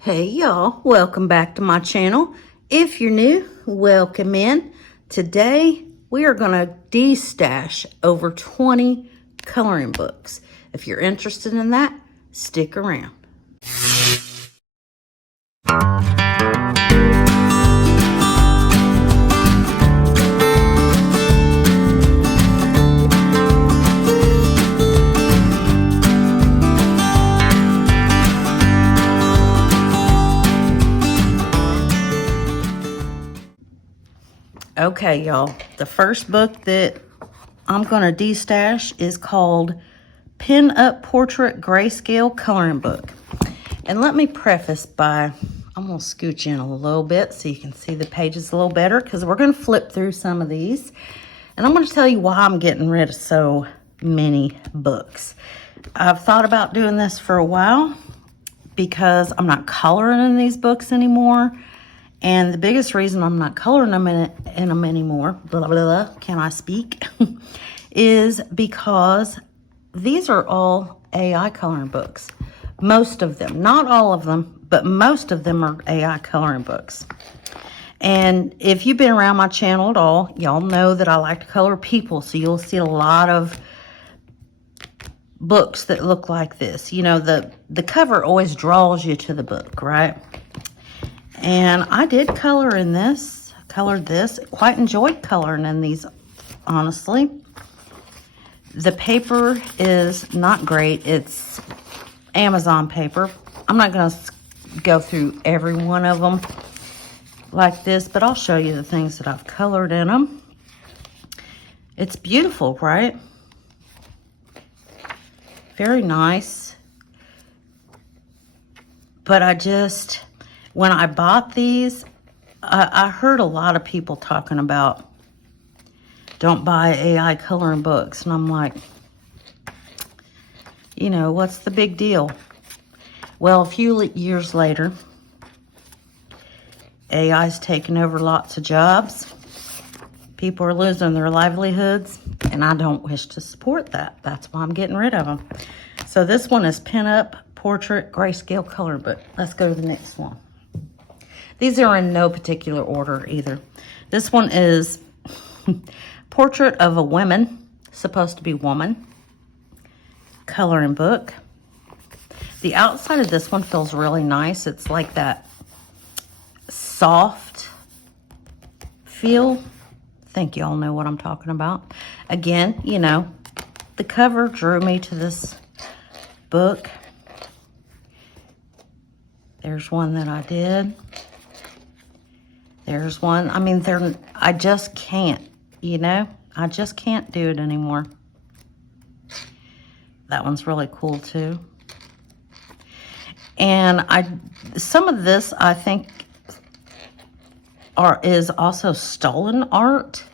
Hey y'all, welcome back to my channel. If you're new, welcome in. Today we are going to de-stash over 20 coloring books. If you're interested in that, stick around. Okay, y'all. The first book that I'm going to de-stash is called Pin Up Portrait Grayscale Coloring Book. And let me preface by, I'm going to scooch in a little bit so you can see the pages a little better, because we're going to flip through some of these. And I'm going to tell you why I'm getting rid of so many books. I've thought about doing this for a while because I'm not coloring in these books anymore. And the biggest reason I'm not coloring them in them anymore, blah, blah, blah, can I speak, is because these are all AI coloring books. Most of them, not all of them, but most of them are AI coloring books. And if you've been around my channel at all, y'all know that I like to color people. So you'll see a lot of books that look like this. You know, the cover always draws you to the book, right? And I did color in this, colored this, quite enjoyed coloring in these, honestly. The paper is not great. It's Amazon paper. I'm not going to go through every one of them like this, but I'll show you the things that I've colored in them. It's beautiful, right? Very nice. But when I bought these, I heard a lot of people talking about don't buy AI coloring books. And I'm like, you know, what's the big deal? Well, a few years later, AI's taken over lots of jobs. People are losing their livelihoods, and I don't wish to support that. That's why I'm getting rid of them. So this one is Pin Up Portrait Grayscale Color Book. Let's go to the next one. These are in no particular order either. This one is Portrait of a Woman, supposed to be woman, coloring book. The outside of this one feels really nice. It's like that soft feel. I think you all know what I'm talking about. Again, you know, the cover drew me to this book. There's one that I did. There's one. I mean, I just can't, you know? I just can't do it anymore. That one's really cool, too. And some of this, I think, is also stolen art.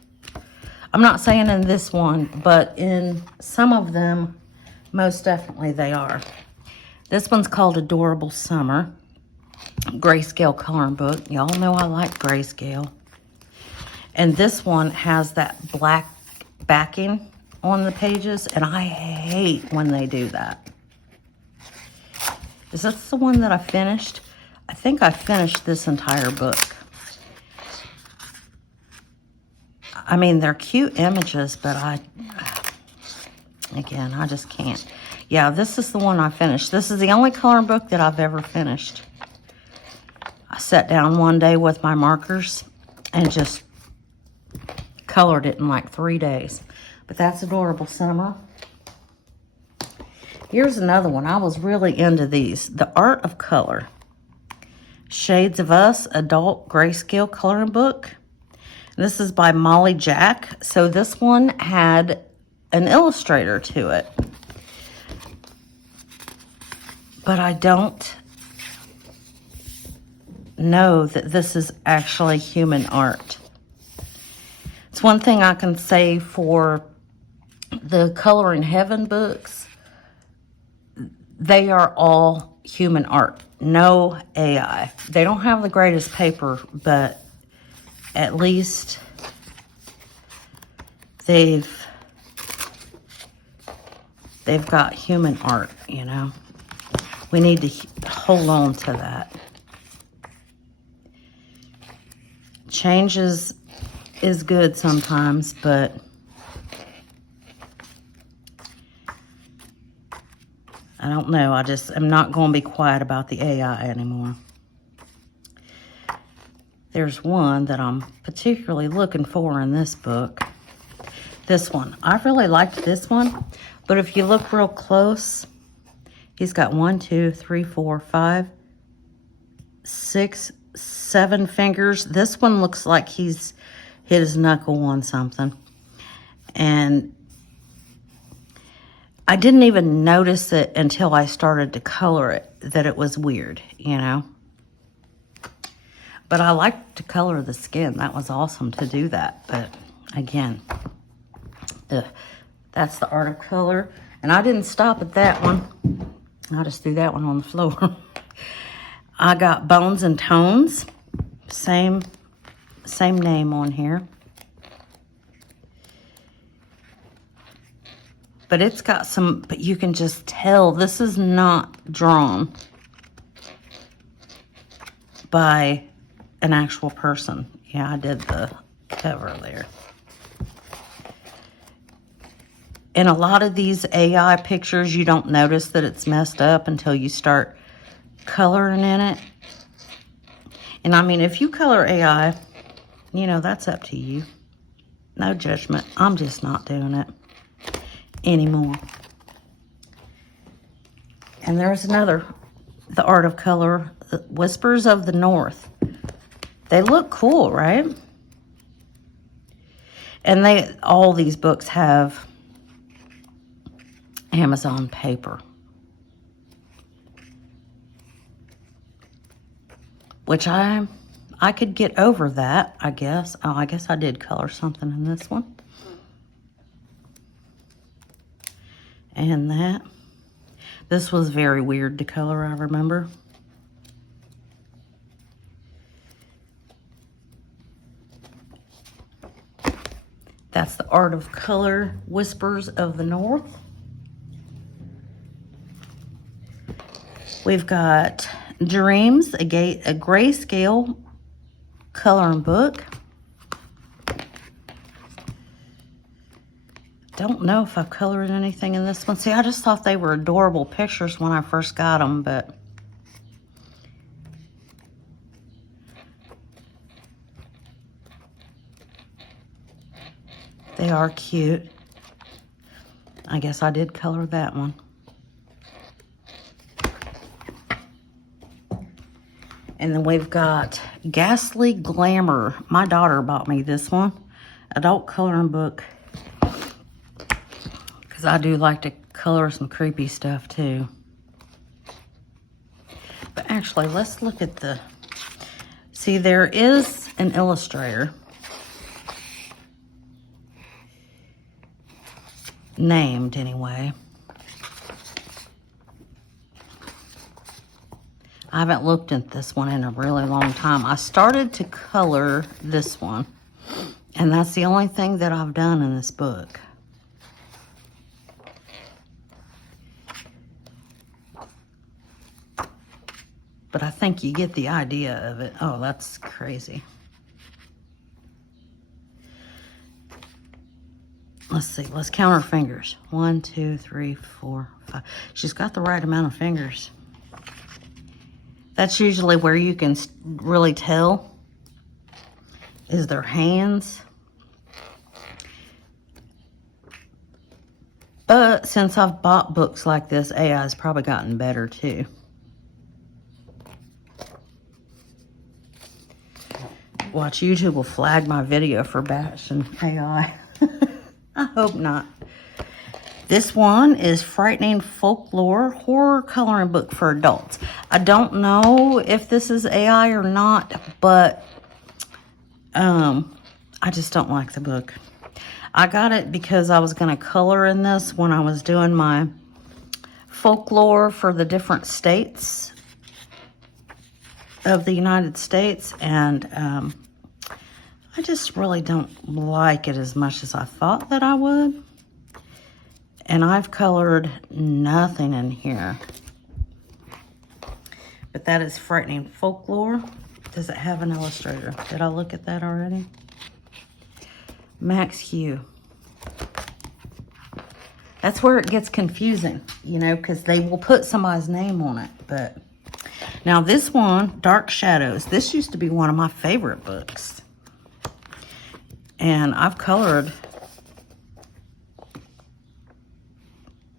I'm not saying in this one, but in some of them, most definitely they are. This one's called Adorable Summer. Grayscale coloring book. Y'all know I like grayscale. And this one has that black backing on the pages, and I hate when they do that. Is this the one that I finished? I think I finished this entire book. I mean, they're cute images, but again, I just can't. Yeah, this is the one I finished. This is the only coloring book that I've ever finished. I sat down one day with my markers and just colored it in like 3 days. But that's Adorable Summer. Here's another one. I was really into these. The Art of Color. Shades of Us, Adult Grayscale Coloring Book. This is by Molly Jack. So this one had an illustrator to it. But I don't know that this is actually human art. It's one thing I can say for the Color in Heaven books. They are all human art, no AI. They don't have the greatest paper, but at least they've got human art, you know. We need to hold on to that. change is good sometimes, but I don't know. I just am not going to be quiet about the AI anymore. There's one that I'm particularly looking for in this book. This one. I really liked this one, but if you look real close, he's got 1, 2, 3, 4, 5, 6, 7 fingers. This one looks like he's hit his knuckle on something. And I didn't even notice it until I started to color it, that it was weird, you know. But I like to color the skin. That was awesome to do that. But again, that's the Art of Color. And I didn't stop at that one. I just threw that one on the floor. I got Bones and Tones. Same name on here. But it's got some, but you can just tell this is not drawn by an actual person. Yeah, I did the cover there. In a lot of these AI pictures, you don't notice that it's messed up until you start coloring in it. And I mean, if you color AI, you know, that's up to you. No judgment. I'm just not doing it anymore. And there's another, the Art of Color, the Whispers of the North. They look cool, right? And all these books have Amazon paper, which I could get over that, I guess. Oh, I guess I did color something in this one. And that. This was very weird to color, I remember. That's the Art of Color, Whispers of the North. We've got Dreams, a grayscale coloring book. Don't know if I've colored anything in this one. See, I just thought they were adorable pictures when I first got them, but they are cute. I guess I did color that one. And then we've got Ghastly Glamour. My daughter bought me this one. Adult coloring book. Because I do like to color some creepy stuff too. But actually, let's look at the... See, there is an illustrator named anyway. I haven't looked at this one in a really long time. I started to color this one, and that's the only thing that I've done in this book. But I think you get the idea of it. Oh, that's crazy. Let's see. Let's count her fingers. 1, 2, 3, 4, 5. She's got the right amount of fingers. That's usually where you can really tell is their hands. But since I've bought books like this, AI has probably gotten better too. Watch, YouTube will flag my video for bashing AI. I hope not. This one is Frightening Folklore Horror Coloring Book for Adults. I don't know if this is AI or not, but I just don't like the book. I got it because I was going to color in this when I was doing my folklore for the different states of the United States, and I just really don't like it as much as I thought that I would. And I've colored nothing in here. But that is Frightening Folklore. Does it have an illustrator? Did I look at that already? Max Hugh. That's where it gets confusing, you know, because they will put somebody's name on it. But now this one, Dark Shadows. This used to be one of my favorite books. And I've colored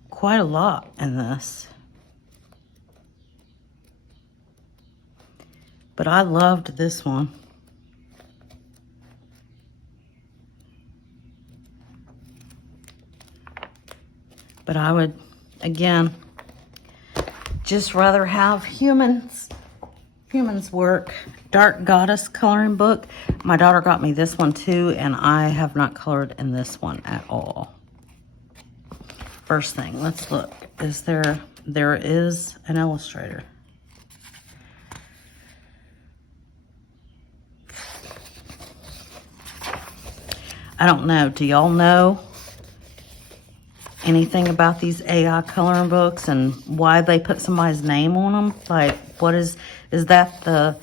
quite a lot in this. But I loved this one. But I would, again, just rather have humans work. Dark Goddess coloring book. My daughter got me this one too, and I have not colored in this one at all. First thing, let's look. There is an illustrator. I don't know. Do y'all know anything about these AI coloring books and why they put somebody's name on them? Like, what is that the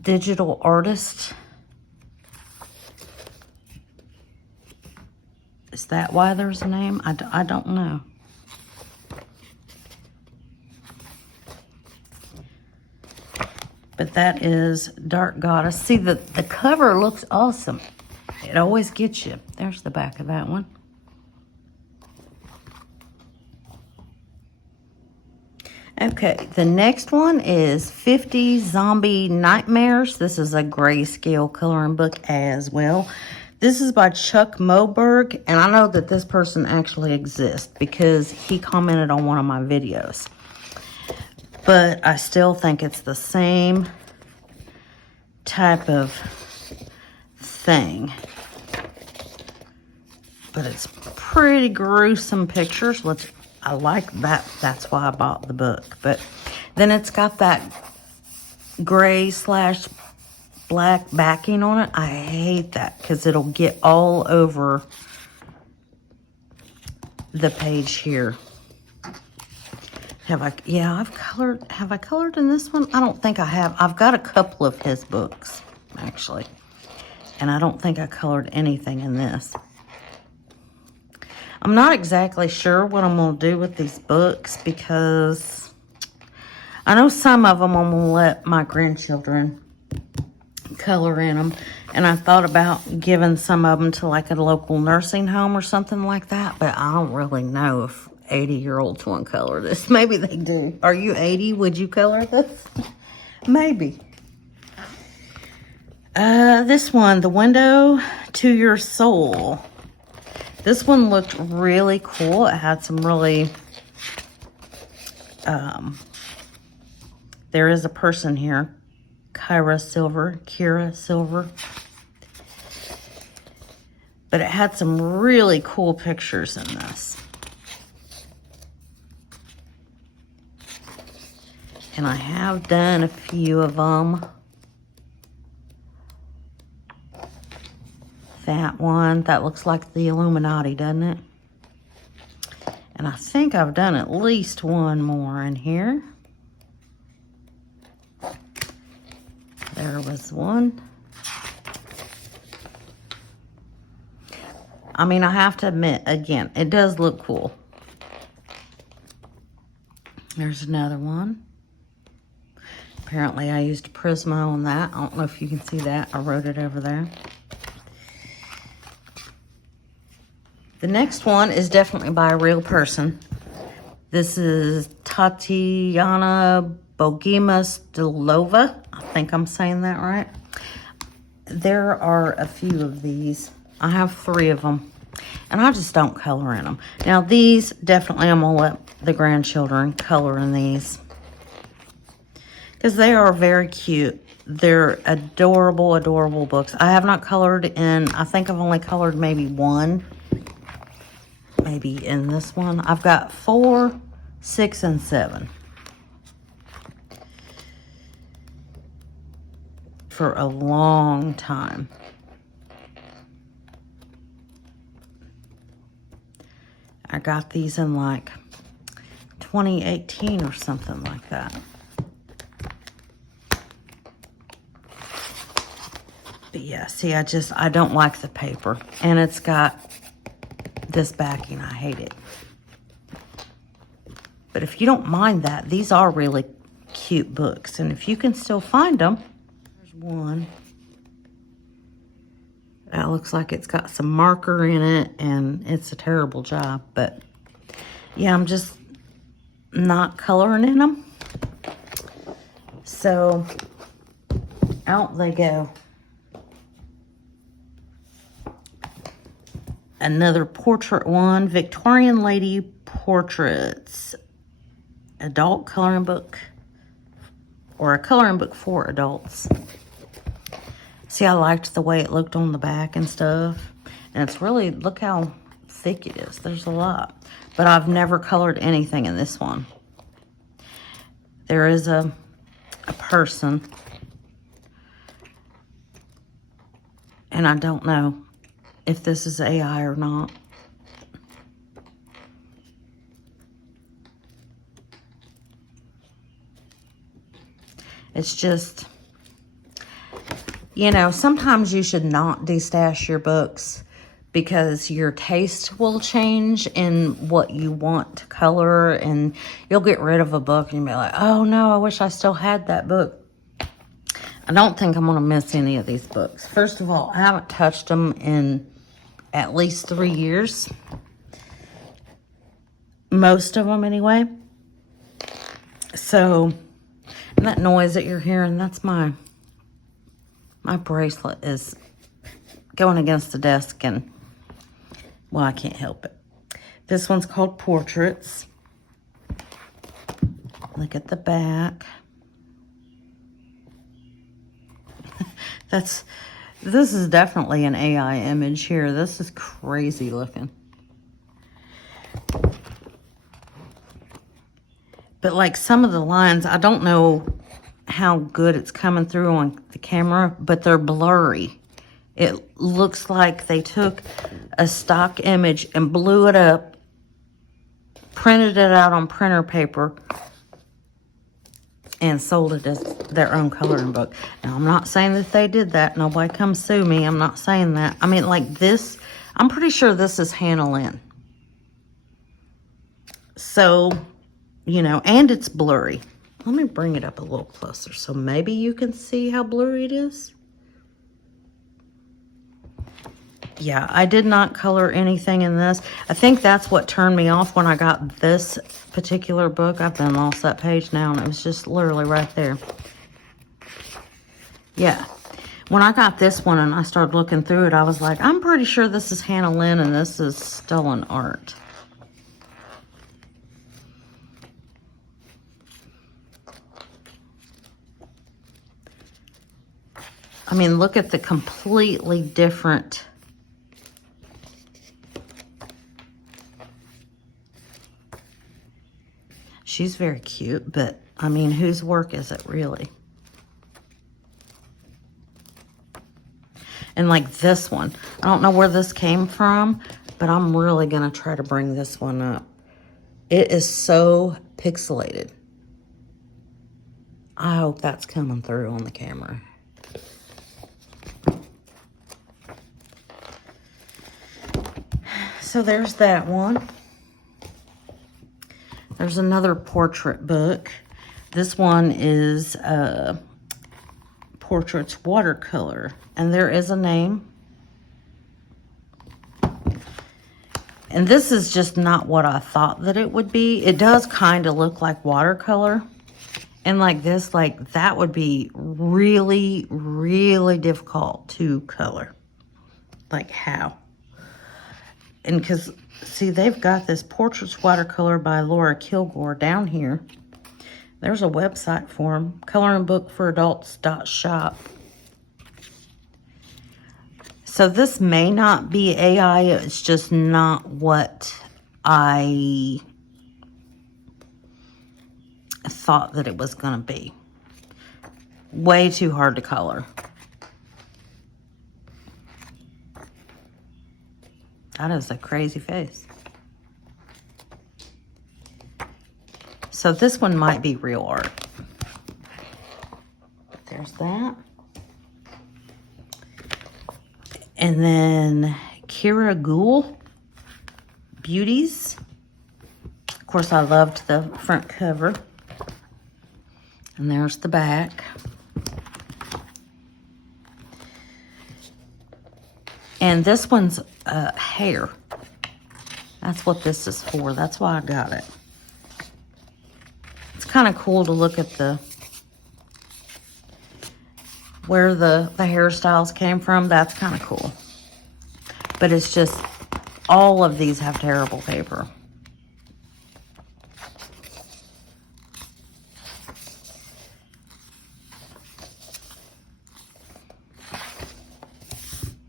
digital artist? Is that why there's a name? I don't know. But that is Dark Goddess. See, the cover looks awesome. It always gets you. There's the back of that one. Okay, the next one is 50 Zombie Nightmares. This is a grayscale coloring book as well. This is by Chuck Moberg, and I know that this person actually exists because he commented on one of my videos. But I still think it's the same type of thing. But it's pretty gruesome pictures. I like that. That's why I bought the book. But then it's got that gray / black backing on it. I hate that because it'll get all over the page here. Have I colored in this one? I don't think I have. I've got a couple of his books, actually. And I don't think I colored anything in this. I'm not exactly sure what I'm going to do with these books because I know some of them I'm going to let my grandchildren color in them. And I thought about giving some of them to like a local nursing home or something like that. But I don't really know if 80-year-olds want to color this. Maybe they do. Are you 80? Would you color this? Maybe. This one, The Window to Your Soul. This one looked really cool. It had some really, there is a person here, Kira Silver. But it had some really cool pictures in this. And I have done a few of them. That one, that looks like the Illuminati, doesn't it? And I think I've done at least one more in here. There was one. I mean, I have to admit, again, it does look cool. There's another one. Apparently, I used Prisma on that. I don't know if you can see that. I wrote it over there. The next one is definitely by a real person. This is Tatiana Bogima-Stilova. I think I'm saying that right. There are a few of these. I have 3 of them. And I just don't color in them. Now these, definitely I'm going to let the grandchildren color in these. Because they are very cute. They're adorable, adorable books. I have not colored in, I think I've only colored maybe one. Maybe in this one. I've got 4, 6, and 7. For a long time. I got these in like 2018 or something like that. But yeah, see, I don't like the paper. And it's got this backing. I hate it. But if you don't mind that, these are really cute books. And if you can still find them, there's one. That looks like it's got some marker in it, and it's a terrible job. But yeah, I'm just not coloring in them. So out they go. Another portrait one, Victorian Lady Portraits. Adult coloring book, or a coloring book for adults. See, I liked the way it looked on the back and stuff. And it's really, look how thick it is. There's a lot. But I've never colored anything in this one. There is a person. And I don't know if this is AI or not. It's just, you know, sometimes you should not destash your books because your taste will change in what you want to color, and you'll get rid of a book and you'll be like, oh no, I wish I still had that book. I don't think I'm going to miss any of these books. First of all, I haven't touched them in at least 3 years. Most of them anyway. So, and that noise that you're hearing, that's my bracelet is going against the desk, and, well, I can't help it. This one's called Portraits. Look at the back. This is definitely an AI image here. This is crazy looking. But like some of the lines, I don't know how good it's coming through on the camera, but they're blurry. It looks like they took a stock image and blew it up, printed it out on printer paper, and sold it as their own coloring book. Now, I'm not saying that they did that. Nobody come sue me. I'm not saying that. I mean, like this, I'm pretty sure this is Hannah Lynn. So, you know, and it's blurry. Let me bring it up a little closer so maybe you can see how blurry it is. Yeah, I did not color anything in this. I think that's what turned me off when I got this particular book. I've been lost that page now, and it was just literally right there. Yeah. When I got this one and I started looking through it, I was like, I'm pretty sure this is Hannah Lynn and this is stolen art. I mean, look at the completely different. She's very cute, but I mean, whose work is it really? And like this one, I don't know where this came from, but I'm really going to try to bring this one up. It is so pixelated. I hope that's coming through on the camera. So there's that one. There's another portrait book. This one is Portraits Watercolor. And there is a name. And this is just not what I thought that it would be. It does kind of look like watercolor. And like this, like that would be really, really difficult to color. Like how? And because, see, they've got this Portraits Watercolor by Laura Kilgore down here. There's a website for them, coloringbookforadults.shop. So this may not be AI. It's just not what I thought that it was going to be. Way too hard to color. That is a crazy face. So this one might be real art. There's that. And then Kira Ghoul Beauties. Of course, I loved the front cover. And there's the back. And this one's hair. That's what this is for. That's why I got it. It's kind of cool to look at where the hairstyles came from. That's kind of cool. But it's just, all of these have terrible paper.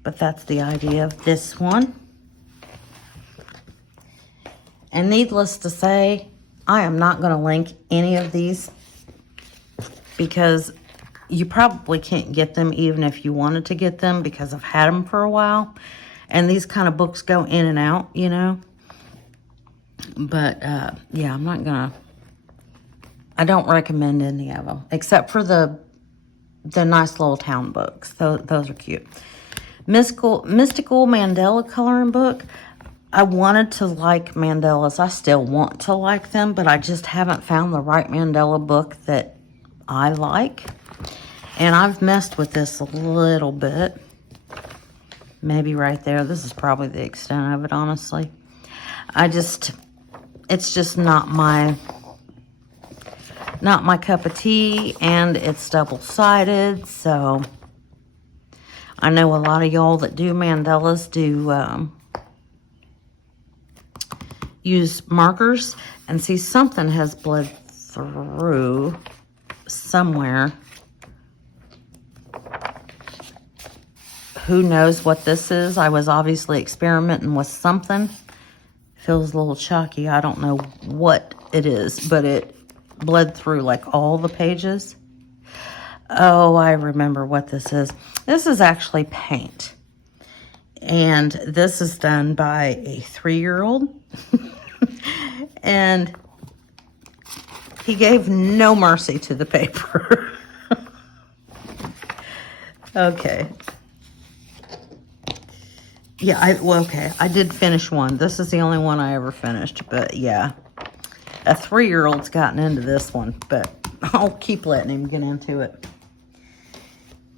But that's the idea of this one. And needless to say, I am not going to link any of these because you probably can't get them even if you wanted to get them, because I've had them for a while. And these kind of books go in and out, you know. But, yeah, I'm not going to... I don't recommend any of them, except for the nice little town books. Those are cute. Mystical Mandela coloring book. I wanted to like mandalas. I still want to like them, but I just haven't found the right mandala book that I like. And I've messed with this a little bit. Maybe right there. This is probably the extent of it, honestly. It's just not my cup of tea, and it's double-sided, so I know a lot of y'all that do mandalas do use markers, and see, something has bled through somewhere. Who knows what this is? I was obviously experimenting with something. Feels a little chalky. I don't know what it is, but it bled through like all the pages. Oh, I remember what this is. This is actually paint. And this is done by a 3-year-old. And he gave no mercy to the paper. Okay. Yeah, okay. I did finish one. This is the only one I ever finished. But yeah, a 3-year-old's gotten into this one. But I'll keep letting him get into it.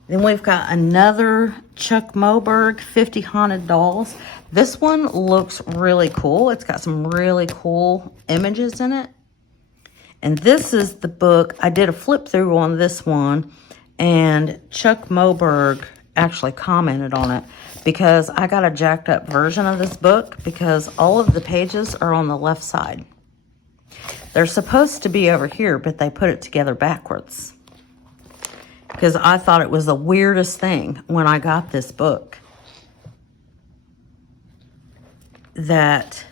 Then we've got another Chuck Moberg 50 Haunted Dolls. This one looks really cool. It's got some really cool images in it. And this is the book. I did a flip through on this one, and Chuck Moberg actually commented on it because I got a jacked up version of this book because all of the pages are on the left side. They're supposed to be over here, but they put it together backwards. Because I thought it was the weirdest thing when I got this book, that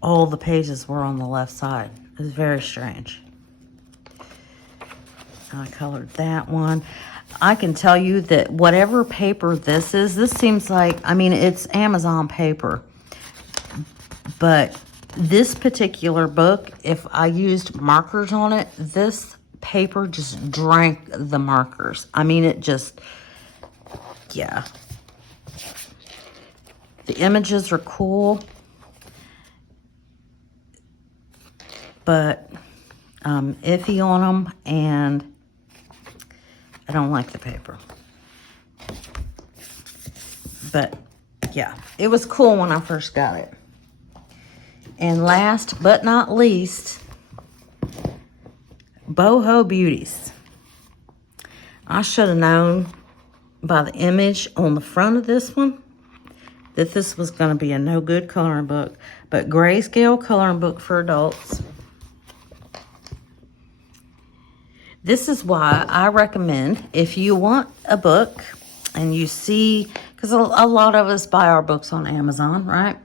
all the pages were on the left side. It was very strange. I colored that one. I can tell you that whatever paper this is, this seems like, I mean, it's Amazon paper. But this particular book, if I used markers on it, this paper just drank the markers. I mean, it just, yeah. The images are cool, but I'm iffy on them, and I don't like the paper. But yeah, it was cool when I first got it. And last but not least, Boho Beauties. I should have known by the image on the front of this one that this was going to be a no good coloring book, but grayscale coloring book for adults. This is why I recommend, if you want a book and you see, because a lot of us buy our books on Amazon, right?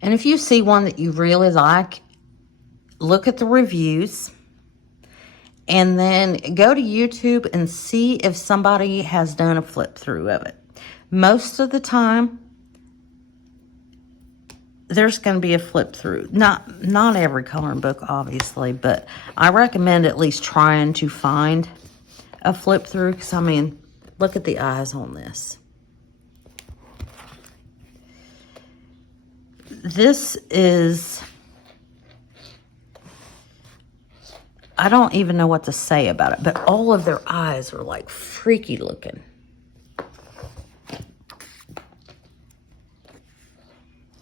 And if you see one that you really like, look at the reviews and then go to YouTube and see if somebody has done a flip through of it. Most of the time, there's going to be a flip through. Not every coloring book, obviously, but I recommend at least trying to find a flip through, because I mean, Look at the eyes on this. This is, I don't even know what to say about it, but all of their eyes are like freaky looking.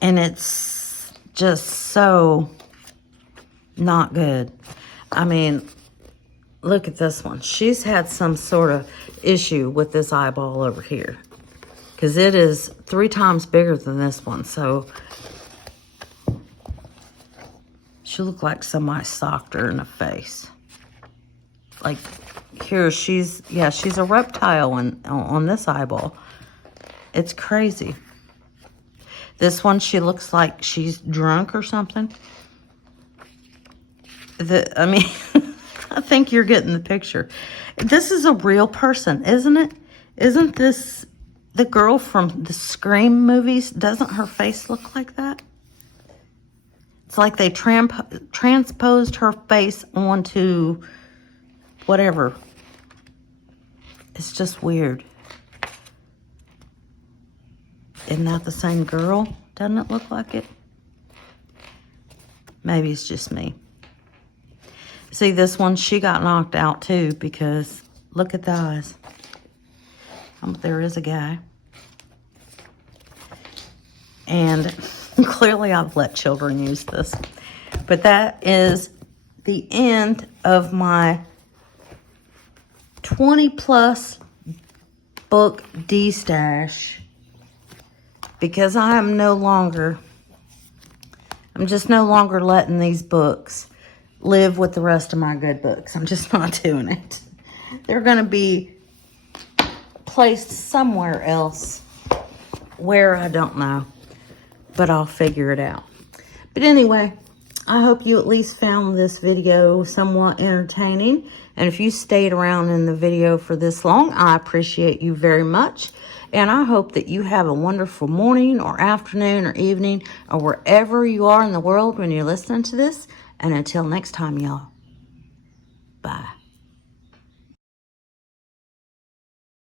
And it's just so not good. I mean, look at this one. She's had some sort of issue with this eyeball over here, because it is 3 times bigger than this one. So she looked like somebody socked her in the face. Like here, she's a reptile on this eyeball. It's crazy. This one, she looks like she's drunk or something. I mean, I think you're getting the picture. This is a real person, isn't it? Isn't this the girl from the Scream movies? Doesn't her face look like that? It's like they transposed her face onto whatever. It's just weird. Isn't that the same girl? Doesn't it look like it? Maybe it's just me. See, this one, she got knocked out too, because look at the eyes. There is a guy. And clearly I've let children use this. But that is the end of my 20+ book de-stash. Because I'm just no longer letting these books live with the rest of my good books. I'm just not doing it. They're going to be placed somewhere else, where I don't know, but I'll figure it out. But anyway, I hope you at least found this video somewhat entertaining. And if you stayed around in the video for this long, I appreciate you very much. And I hope that you have a wonderful morning or afternoon or evening or wherever you are in the world when you're listening to this. And until next time, y'all. Bye.